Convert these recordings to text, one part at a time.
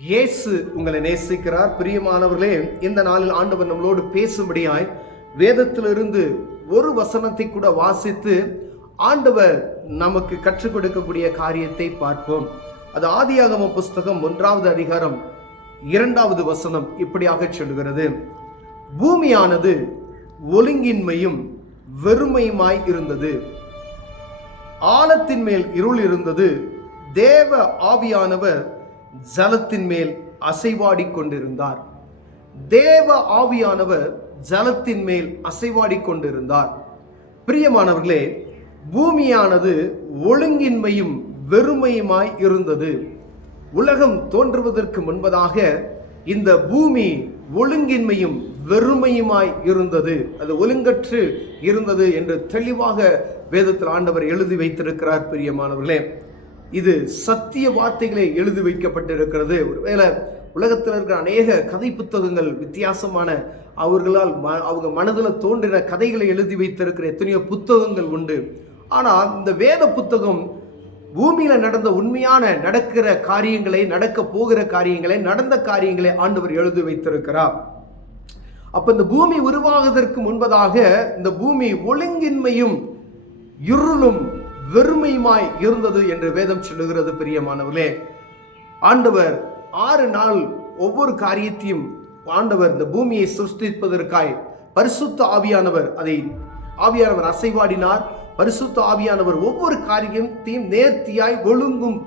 இயேசு உங்களை நேசிக்கிறார். பிரியமானவர்களே, இந்த நாளில் ஆண்டவர் நம்மளோடு பேசும்படியாய் வேதத்திலிருந்து ஒரு வசனத்தை கூட வாசித்து ஆண்டவர் நமக்கு கற்றுக் கொடுக்கக்கூடிய காரியத்தை பார்ப்போம். அது ஆதியாகம புஸ்தகம் 1வது அதிகாரம் 2வது வசனம் இப்படியாக சொல்கிறது: பூமியானது ஒழுங்கின்மையும் வெறுமையுமாய் இருந்தது, ஆழத்தின் மேல் இருள் இருந்தது, தேவ ஆவியானவர் ஜலத்தின் மேல் அசைவாடி கொண்டிருந்தார். தேவ ஆவியானவர் ஜலத்தின் மேல் அசைவாடி கொண்டிருந்தார். பிரியமானவர்களே, பூமியானது ஒழுங்கின்மையும் வெறுமையுமாய் இருந்தது. உலகம் தோன்றுவதற்கு முன்பதாக இந்த பூமி ஒழுங்கின்மையும் வெறுமையுமாய் இருந்தது, அது ஒழுங்கற்று இருந்தது என்று தெளிவாக வேதத்தில் ஆண்டவர் எழுதி வைத்திருக்கிறார். பிரியமானவர்களே, இது சத்திய வார்த்தைகளே எழுதி வைக்கப்பட்டிருக்கிறது. ஒருவேளை உலகத்தில் இருக்கிற அநேக கதை புத்தகங்கள் வித்தியாசமான அவங்க மனதில் தோன்றின கதைகளை எழுதி வைத்திருக்கிற எத்தனையோ புத்தகங்கள் உண்டு. ஆனால் இந்த வேத புத்தகம் பூமியில நடந்த உண்மையான நடக்கிற காரியங்களை, நடக்க போகிற காரியங்களை, நடந்த காரியங்களை ஆண்டவர் எழுதி வைத்திருக்கிறார். அப்ப இந்த பூமி உருவாகுவதற்கு முன்பதாக இந்த பூமி ஒழுங்கின்மையும் இருளும் வெறுமையுமாய் இருந்தது என்று வேதம் சொல்லுகிறது. பிரியமானவர்களே, ஆண்டவர் 6 நாள் ஒவ்வொரு காரியத்தையும் ஆண்டவர் இந்த பூமியை சிருஷ்டிப்பதற்காய் பரிசுத்த ஆவியானவர் ஆவியானவர் அசைவாடினார். பரிசுத்த ஆவியானவர் ஒவ்வொரு காரியத்தையும் நேர்த்தியாய் ஒழுங்கும்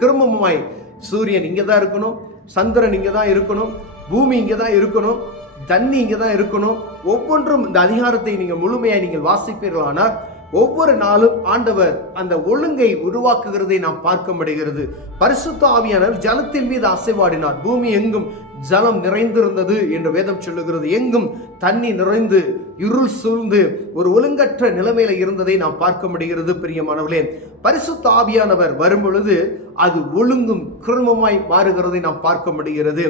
கிருமமாய், சூரியன் இங்கே தான் இருக்கணும், சந்திரன் இங்கே தான் இருக்கணும், பூமி இங்கே தான் இருக்கணும், தண்ணி இங்கே தான் இருக்கணும், ஒவ்வொன்றும் இந்த அதிகாரத்தை நீங்கள் முழுமையாக நீங்கள் வாசிப்பீர்களானால் ஒவ்வொரு நாளும் ஆண்டவர் அந்த ஒழுங்கை உருவாக்குகிறதை நாம் பார்க்க முடிகிறது. பரிசுத்த ஆவியானவர் ஜலத்தின் மீது அசைவாடினார். பூமி எங்கும் ஜலம் நிறைந்திருந்தது என்று வேதம் சொல்லுகிறது. எங்கும் தண்ணி நிறைந்து இருள் சூழ்ந்து ஒரு ஒழுங்கற்ற நிலைமையில இருந்ததை நாம் பார்க்க முடிகிறது. பிரியமானவர்களே, பரிசுத்த ஆவியானவர் வரும் பொழுது அது ஒழுங்கும் கிருமமாய் மாறுகிறதை நாம் பார்க்க முடிகிறது.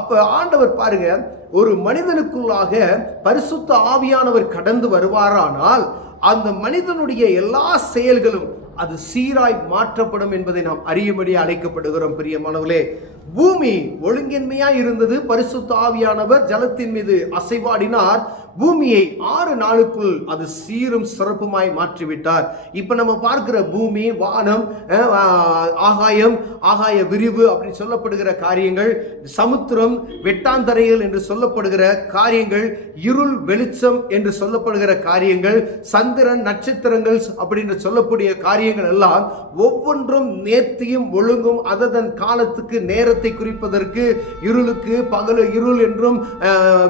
அப்ப ஆண்டவர் பாருங்க, ஒரு மனிதனுக்குள்ளாக பரிசுத்த ஆவியானவர் கடந்து வருவாரானால் அந்த மனிதனுடைய எல்லா செயல்களும் அது சீராய் மாற்றப்படும் என்பதை நாம் அறியும்படி அழைக்கப்படுகிறோம். பிரியமானவர்களே, பூமி ஒழுங்கின்மையாய் இருந்தது. பரிசுத்த ஆவியானவர் ஜலத்தின் மீது அசைவாடினார். பூமியை 6 நாளுக்குள் அது சீரும் சிறப்புமாய் மாற்றிவிட்டார். இப்ப நம்ம பார்க்கிற பூமி, வானம், ஆகாயம், ஆகாய விரிவு அப்படின்னு சொல்லப்படுகிற காரியங்கள், சமுத்திரம், வெட்டாந்தரைகள் என்று சொல்லப்படுகிற காரியங்கள், இருள் வெளிச்சம் என்று சொல்லப்படுகிற காரியங்கள், சந்திரன், நட்சத்திரங்கள் அப்படின்னு சொல்லக்கூடிய காரியங்கள் எல்லாம் ஒவ்வொன்றும் நேர்த்தியும் ஒழுங்கும் அதன் காலத்துக்கு நேரத்தை குறிப்பதற்கு, இருளுக்கு பகல் இருள் என்றும்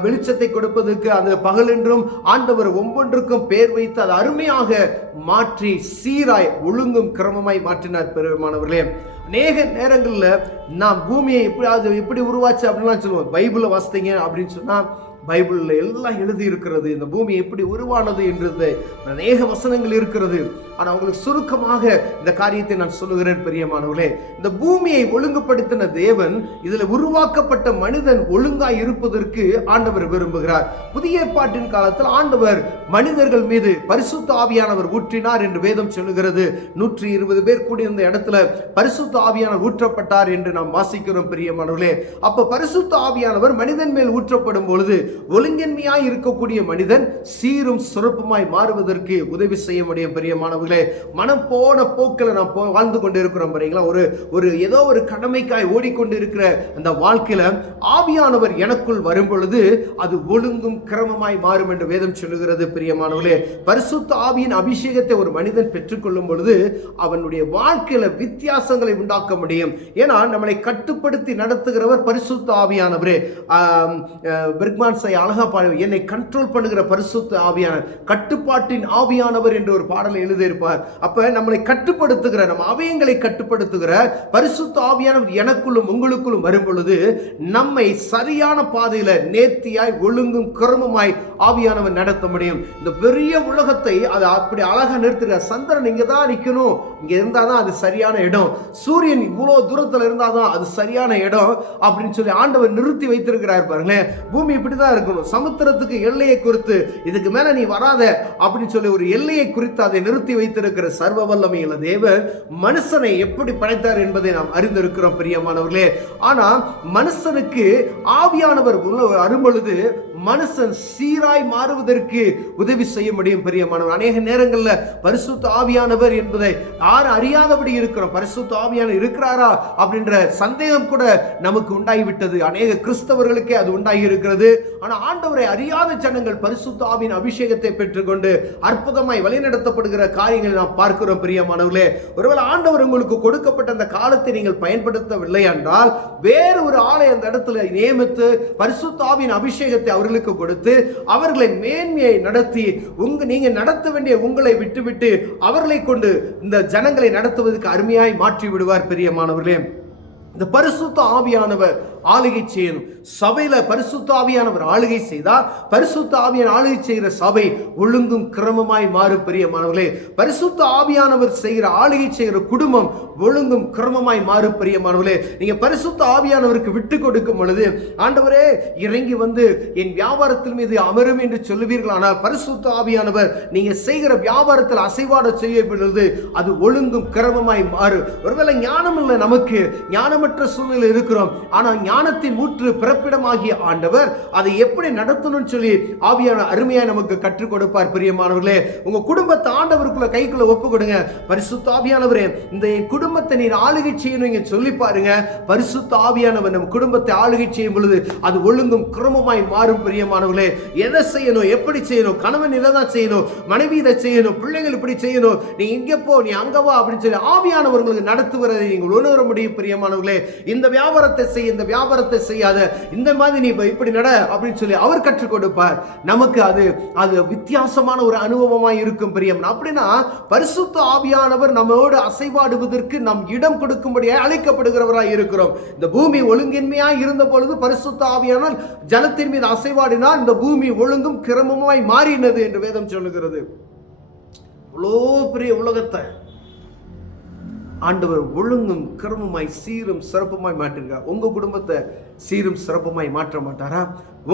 வெளிச்சத்தை கொடுப்பதற்கு அந்த பகல் என்றும் ஆண்டவர் ஒவ்வொன்றுக்கும் பெயர் வைத்து அதை அருமையாக மாற்றி சீராய் ஒழுங்கும் கிரமமாய் மாற்றினார். பெருமானவர்களே, அநேக நேரங்களில் நாம் பூமியை எப்படி உருவாச்சு அப்படின்லாம் சொல்லுவோம். பைபிளை வாசித்தீங்க அப்படின்னு சொன்னா பைபிளில் எல்லாம் எழுதி இருக்கிறது. இந்த பூமி எப்படி உருவானது என்றது அநேக வசனங்கள் இருக்கிறது. ஆனால் உங்களுக்கு சுருக்கமாக இந்த காரியத்தை நான் சொல்லுகிறேன். பிரியமானவர்களே, இந்த பூமியை ஒழுங்குபடுத்தின தேவன் இதில் உருவாக்கப்பட்ட மனிதன் ஒழுங்காய் இருப்பதற்கு ஆண்டவர் விரும்புகிறார். புதிய ஏற்பாட்டின் காலத்தில் ஆண்டவர் மனிதர்கள் மீது பரிசுத்த ஆவியானவர் ஊற்றினார் என்று வேதம் சொல்லுகிறது. 120 பேர் கூடியிருந்த இடத்துல பரிசுத்த ஆவியானவர் ஊற்றப்பட்டார் என்று நாம் வாசிக்கிறோம். பிரியமானவர்களே, அப்ப பரிசுத்த ஆவியானவர் மனிதன் மேல் ஊற்றப்படும் பொழுது ஒழுங்கின்மையாய் இருக்கக்கூடிய மனிதன் சீரும் சிறப்புமாய் மாறுவதற்கு உதவி செய்ய முடியும். பிரியமானவர்களே, மனம் போன போக்கில் நாம் வாழ்ந்து கொண்டு இருக்கிறோம். ஒரு ஏதோ ஒரு கடமைக்காய் ஓடிக்கொண்டிருக்கிற அந்த வாழ்க்கையில ஆவியானவர் எனக்குள் வரும் பொழுது அது ஒழுங்கும் கிரமமாய் மாறும் என்று வேதம் சொல்லுகிறது. பிரியமானவர்களே, பரிசுத்த ஆவியின் அபிஷேகத்தை ஒரு மனிதன் பெற்றுக்கொள்ளும் பொழுது அவனுடைய வாழ்க்கையில வித்தியாசங்களை உண்டாக்க முடியும். ஏன்னா நம்மளை கட்டுப்படுத்தி நடத்துகிறவர் பரிசுத்த ஆவியானவரே. பெர்க்மான் அழகா பாடு, என்னை கண்ட்ரோல் பண்ணுகிற பரிசுத்த ஆவியானவர், கட்டுப்பாட்டின் ஆவியானவர் என்று ஒரு பாடலை எழுதியிருப்பார். அப்ப நம்மளை கட்டுப்படுத்துகிற, நம்ம அவயங்களை கட்டுப்படுத்துகிற பரிசுத்த ஆவியானவர் எனக்குள்ளும் உங்களுக்குள்ளும் வரும் பொழுது நம்மை சரியான பாதையில நேர்த்தியாய் ஒழுங்கும் கிரமமாய் ஆவியானவர் நடத்த முடியும். இந்த பெரிய உலகத்தை அது அப்படி அழகா நிறுத்துகிற. சந்திரன் இங்க தான் நிக்கணும், இங்க இருந்தாதான் அது சரியான இடம். சூரியன் இவ்வளவு தூரத்துல இருந்தாதான் அது சரியான இடம் அப்படின்னு சொல்லி ஆண்டவர் நிறுத்தி வைத்திருக்கிறார். பாருங்களேன், பூமி இப்படிதான் இருக்கணும். சமுத்திரத்துக்கு எல்லையை குறித்து இதுக்கு மேல நீ வராத அப்படின்னு சொல்லி ஒரு எல்லையை குறித்து அதை நிறுத்தி வைத்திருக்கிற சர்வ வல்லமையுள்ள தேவன் மனுஷனை எப்படி படைத்தார் என்பதை நாம் அறிந்திருக்கிறோம் பிரியமானவர்களே. ஆனா மனுஷனுக்கு ஆவியானவர் அரும்பொழுது மனுஷன் சீராய் மாறுவதற்கு உதவி செய்ய முடியும் பிரியமானவர். அநேக நேரங்களில் பரிசுத்த ஆவியானவர் என்பதை யாரும் அறியாதபடி இருக்கிறோம். பரிசுத்த ஆவியானவர் இருக்கிறாரா அப்படின்ற சந்தேகம் கூட நமக்கு உண்டாகிவிட்டது. அநேக கிறிஸ்தவர்களுக்கே அது உண்டாகி இருக்கிறது. ஆனால் ஆண்டவரை அறியாத ஜனங்கள் பரிசுத்த ஆவியின் அபிஷேகத்தை பெற்றுக்கொண்டு அற்புதமாய் வழிநடத்தப்படுகிற காரியங்களை நாம் பார்க்கிறோம் பிரியமானவர்களே. ஒருவேளை ஆண்டவர் உங்களுக்கு கொடுக்கப்பட்ட அந்த காலத்தை நீங்கள் பயன்படுத்தவில்லை என்றால் வேறு ஒரு ஆளை அந்த இடத்துல நியமித்து பரிசுத்த ஆவியின் அபிஷேகத்தை அவர்களுக்கு கொடுத்து அவர்களை மேன்மையை நடத்தி நீங்க நடத்த வேண்டிய உங்களை விட்டுவிட்டு அவர்களை கொண்டு இந்த ஜனங்களை நடத்துவதற்கு அருமையாய் மாற்றி விடுவார் பிரியமானவர்களே. இந்த பரிசுத்த ஆவியானவர் ஆளுகை செய்யணும். சபையில பரிசுத்த ஆவியானவர் ஆளுகை செய்தால் பரிசுத்த ஆவியான ஆளுகை செய்கிற சபை ஒழுங்கும் கிரமமாய் மாறும் பிரியமானவர்களே. பரிசுத்த ஆவியானவர் செய்கிற ஆளுகை செய்கிற குடும்பம் ஒழுங்கும் கிரமமாய் மாறும் பிரியமானவர்களே. நீங்க பரிசுத்த ஆவியானவருக்கு விட்டு கொடுக்கும் பொழுது ஆண்டவரே இறங்கி வந்து என் வியாபாரத்தின் மீது அமரும் என்று சொல்லுவீர்கள். ஆனால் பரிசுத்த ஆவியானவர் நீங்க செய்கிற வியாபாரத்தில் அசைவாட செய்ய பொழுது அது ஒழுங்கும் கிரமமாய் மாறும். ஒருவேளை ஞானம் இல்லை, நமக்கு ஞானமற்ற சூழ்நிலை இருக்கிறோம். ஆனால் ஞானத்தின் ஊற்று பிறப்பிடமாகிய ஆண்டவர் அதை எப்படி நடத்தணும்னு சொல்லி ஆவியான அருமையாய் நமக்கு கற்றுக் கொடுப்பார் பிரியமானவர்களே. உங்க குடும்பத்தை ஆண்டவருக்குள்ள கைக்குள்ள ஒப்பு கொடுங்க. பரிசுத்த ஆவியானவரே இந்த என் குடும்பத்தை நீர் ஆளுகை செய்யணும் சொல்லி பாருங்க. பரிசுத்த ஆவியானவர் நம்ம குடும்பத்தை ஆளுகை செய்யும் பொழுது அது ஒழுங்கும் கிரமமாய் மாறும் பிரியமானவர்களே. எதை செய்யணும், எப்படி செய்யணும், கணவன் இதை தான் செய்யணும், மனைவி இதை செய்யணும், பிள்ளைகள் இப்படி செய்யணும், நீ இங்க போ, நீ அங்க வா அப்படின்னு சொல்லி ஆவியானவர்களுக்கு நடத்துவதை நீங்கள் உணர முடியும் பிரியமானவர்களே. இந்த வியாபாரத்தை செய்ய, இந்த வியாபாரத்தை செய்யாத, இந்த மாதிரி நீ இப்படி நட அப்படின்னு சொல்லி அவர் கற்றுக் கொடுப்பார். நமக்கு அது வித்தியாசமான ஒரு அனுபவமாய் இருக்கும் பிரியம். அப்படின்னா பரிசுத்த ஆவியானவர் நம்மோடு அசைவாடுவதற்கு நம் இடம் கொடுக்கும்படியாக அழைக்கப்படுகிறவராய் இருக்கிறோம். இந்த பூமி ஒழுங்கின்மையாய் இருந்த பொழுது பரிசுத்த ஆவியானவர் ஜலத்தின் மீது அசைவாடினால் இந்த பூமி ஒழுங்கும் கிரமமாய் மாறினது என்று வேதம் சொல்லுகிறது. அவ்வளோ பெரிய உலகத்தை ஆண்டவர் ஒழுங்கும் கிரமமாய் சீரும் சிறப்புமாய் மாற்றிருக்கார். உங்க குடும்பத்தை சீரும் சிறப்புமாய் மாற்ற மாட்டாரா?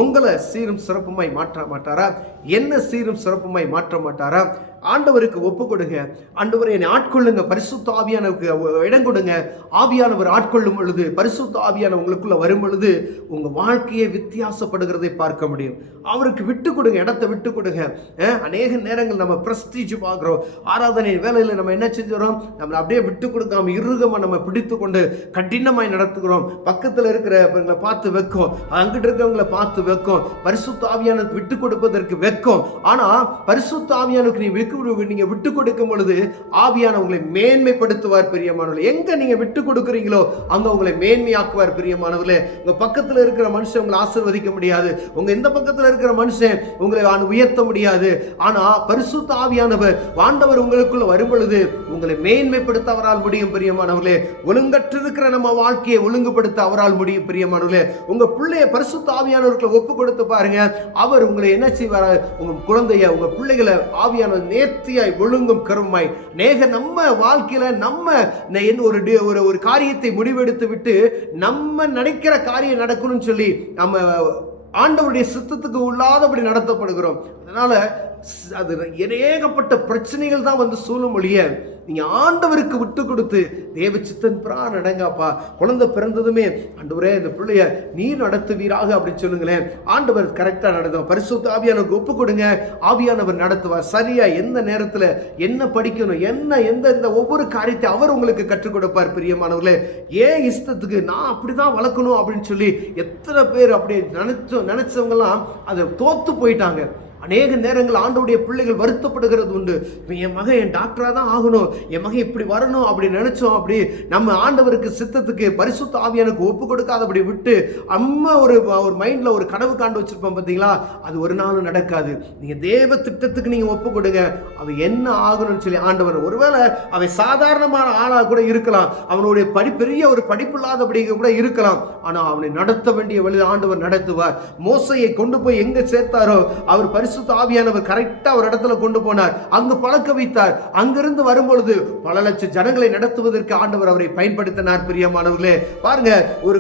உங்களை சீரும் சிறப்புமாய் மாற்ற மாட்டாரா? என்ன சீரும் சிறப்புமாய் மாற்ற மாட்டாரா? ஆண்டவருக்கு ஒப்பு கொடுங்க. ஆண்டவரை என்னை ஆட்கொள்ளுங்க, பரிசுத்த ஆவியானவருக்கு இடம் கொடுங்க. ஆவியானவர் ஆட்கொள்ளும் பொழுது, பரிசுத்த ஆவியான உங்களுக்குள்ள வரும் பொழுது உங்க வாழ்க்கையை வித்தியாசப்படுகிறதை பார்க்க முடியும். அவருக்கு விட்டு கொடுங்க, இடத்தை விட்டு கொடுங்க. அநேக நேரங்கள் நம்ம பிரஸ்டீஜ் பார்க்குறோம். ஆராதனை வேலையில் நம்ம என்ன செஞ்சுறோம், நம்ம அப்படியே விட்டு கொடுக்காம இறுகமா நம்ம பிடித்து கொண்டு கடினமாய் நடத்துகிறோம். பக்கத்தில் இருக்கிற பார்த்து வைக்கும், அங்கிட்டு இருக்கிறவங்களை பார்த்து வைக்கும். பரிசுத்த ஆவியானவருக்கு விட்டு கொடுப்பதற்கு வைக்கும். ஆனா பரிசுத்த ஆவியானவருக்கு நீங்க விட்டு கொடுக்கும் பொழுது ஆவியான உங்களை மேன்மைப்படுத்துவார் பிரியமானவர்களே. எங்க நீங்க விட்டு கொடுக்குறீங்களோ அங்க உங்களை மேன்மையாக்குவார் பிரியமானவர்களே. உங்க பக்கத்தில் இருக்கிற மனுஷன் உங்களை ஆசீர்வதிக்க முடியாது, உங்க இந்த பக்கத்தில் இருக்கிற மனுஷன் உங்களை உயர்த்த முடியாது. ஆனா பரிசுத்த ஆவியானவர் ஆண்டவர் உங்களுக்குள்ள வரும் பொழுது உங்களை மேன்மைப்படுத்த அவரால் முடியும் பிரியமானவர்களே. ஒழுங்கற்றிருக்கிற நம்ம வாழ்க்கையை ஒழுங்குபடுத்த அவரால் முடியும் பிரியமானவர்களே. உங்க பிள்ளைய பரிசுத்த ஆவியானவருக்கு ஒப்பு கொடுத்து பாருங்க. அவர் உங்களை என்ன செய்வார், உங்க குழந்தைய, உங்க பிள்ளைகளை ஆவியானவர் நேர்த்தியாய் ஒழுங்கும் கருமாய் நம்ம வாழ்க்கையில நம்ம ஒரு காரியத்தை முடிவெடுத்து விட்டு நம்ம நினைக்கிற காரியம் நடக்கணும்னு சொல்லி நம்ம ஆண்டவருடைய சித்தத்துக்கு உள்ளாதபடி நடத்தப்படுகிறோம். அதனால அது ஏகப்பட்ட பிரச்சனைகள் தான் வந்து சூழும் ஒழிய நீங்க ஆண்டவருக்கு விட்டு கொடுத்து தேவ சித்தன் பிரா நடங்கப்பா. குழந்தை பிறந்ததுமே ஆண்டவரே இந்த பிள்ளைய நீ நடத்துவீராக அப்படின்னு சொல்லுங்களேன். ஆண்டவர் கரெக்டா நடத்துவார். பரிசுத்த ஆவியானவருக்கு ஒப்பு கொடுங்க, ஆவியானவர் நடத்துவார். சரியா எந்த நேரத்துல என்ன படிக்கணும், எந்த ஒவ்வொரு காரியத்தை அவர் உங்களுக்கு கற்றுக் கொடுப்பார் பிரியமானவர்களே. ஏன் இஷ்டத்துக்கு நான் அப்படிதான் வளர்க்கணும் அப்படின்னு சொல்லி எத்தனை பேர் அப்படி நினைச்சவங்கலாம் அதை தோத்து போயிட்டாங்க. அநேக நேரங்கள் ஆண்டவருடைய பிள்ளைகள் வருத்தப்படுகிறது உண்டு. என் மகன் என் டாக்டரா தான் ஆகணும், என் மகன் இப்படி வரணும் அப்படி நினைச்சோம். அப்படி நம்ம ஆண்டவருக்கு சித்தத்துக்கு பரிசுத்த ஆவியானுக்கு ஒப்பு கொடுக்காதபடி விட்டு அம்மா ஒரு மைண்ட்ல ஒரு கனவு காண்டு வச்சிருப்போம் பார்த்தீங்களா, அது ஒரு நாளும் நடக்காது. நீங்க தேவ திட்டத்துக்கு நீங்க ஒப்பு கொடுங்க. அவன் என்ன ஆகணும்னு சொல்லி ஆண்டவர், ஒருவேளை அவன் சாதாரணமான ஆளாக கூட இருக்கலாம், அவனுடைய பெரிய ஒரு படிப்பு இல்லாதபடி கூட இருக்கலாம். ஆனா அவனை நடத்த வேண்டிய வழியில் ஆண்டவர் நடத்துவார். மோசையை கொண்டு போய் எங்க சேர்த்தாரோ அவர் பரிசுத்த ஆவியானவர் கரெக்டா ஒரு இடத்துல கொண்டு போனார், அங்கு பழக்க வைத்தார். அங்கிருந்து வரும்பொழுது பல லட்சம் ஜனங்களை நடத்துவதற்கு ஆண்டவர் அவரை பயன்படுத்தினார். பிரியமானவர்களே, பாருங்க, ஒரு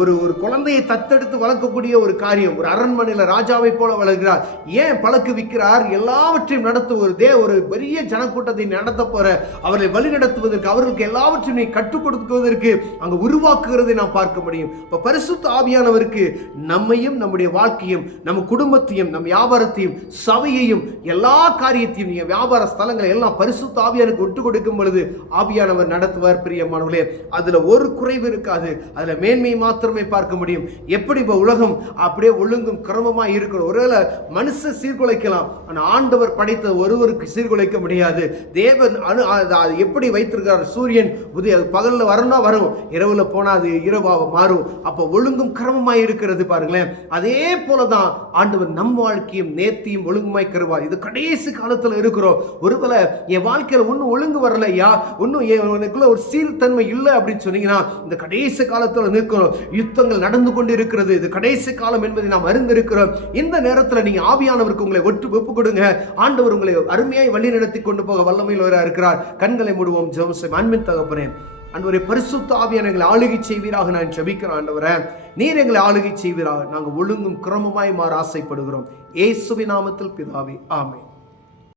ஒரு ஒரு குழந்தையை தத்தெடுத்து வளர்க்கக்கூடிய ஒரு காரியம், ஒரு அரண்மனையில ராஜாவை போல வளர்கிறார். ஏன் பழக்குவிக்கிறார்? எல்லாவற்றையும் நடத்துவது, ஒரு பெரிய ஜனக்கூட்டத்தை நடத்த போற அவர்களை வழி நடத்துவதற்கு, அவர்களுக்கு எல்லாவற்றையும் கற்றுக் கொடுக்குவதற்கு அங்க உருவாக்குகிறதை நாம் பார்க்க முடியும். இப்ப பரிசுத்த ஆவியானவருக்கு நம்மையும், நம்முடைய வாழ்க்கையும், நம்ம குடும்பத்தையும், நம் வியாபாரத்தையும், சபையையும், எல்லா காரியத்தையும், வியாபார ஸ்தலங்களை எல்லாம் பரிசுத்த ஆவியானுக்கு விட்டு கொடுக்கும் பொழுது ஆவியானவர் நடத்துவார். பிரியமானவர்களே, அதுல ஒரு குறைவு இருக்காது, அதுல மேன்மை மாத்திரமே பார்க்க முடியும். எப்படி இப்ப உலகம் அப்படியே ஒழுங்கும் கிரமமா இருக்கிற, ஒருவேளை மனுஷ சீர்குலைக்கலாம், ஆனா ஆண்டவர் படைத்த ஒருவருக்கு சீர்குலைக்க முடியாது. தேவன் எப்படி வைத்திருக்கிறார்? சூரியன் பகல்ல வரணும்னா வரும், இரவுல போனா அது இரவாக மாறும். அப்ப ஒழுங்கும் கிரமமாய் இருக்கிறது. பாருங்களேன், அதே போலதான் ஆண்டவர் நம் வாழ்க்கையும் நேர்த்தியும் ஒழுங்குமாய் கருவார். இது கடைசி காலத்துல இருக்கிறோம். ஒருவேளை என் வாழ்க்கையில ஒன்னும் ஒழுங்கு வரலையா, ஒன்னும் எனக்குள்ள ஒரு சீர்தன்மை இல்லை அப்படின்னு சொன்னீங்கன்னா, இந்த கடைசி காலத்துல நிற்கிறோம். யுத்தங்கள் நடந்து கொண்டு இருக்கிறது. இது கடைசி காலம் என்பதை நாம் அறிந்திருக்கிறோம். இந்த நேரத்தில் நீங்க ஆவியானவருக்கு உங்களை ஒப்பு கொடுங்க. ஆண்டவர் உங்களை அருமையாய் வழி நடத்தி கொண்டு போக வல்லமையுள்ளவராக இருக்கிறார். கண்களை மூடுவோம், ஜெபம் செய்வோம். அன்பின் தகப்பனே, ஆண்டவரே, பரிசுத்த ஆவியான எங்களை ஆளுகை செய்வீராக நான் ஜெபிக்கிறேன். ஆண்டவரே, நீர் எங்களை ஆளுகை செய்வீராக. நாங்கள் ஒழுங்கும் கிரமமாய் மாற ஆசைப்படுகிறோம். இயேசுவின் நாமத்தில் பிதாவே, ஆமென்.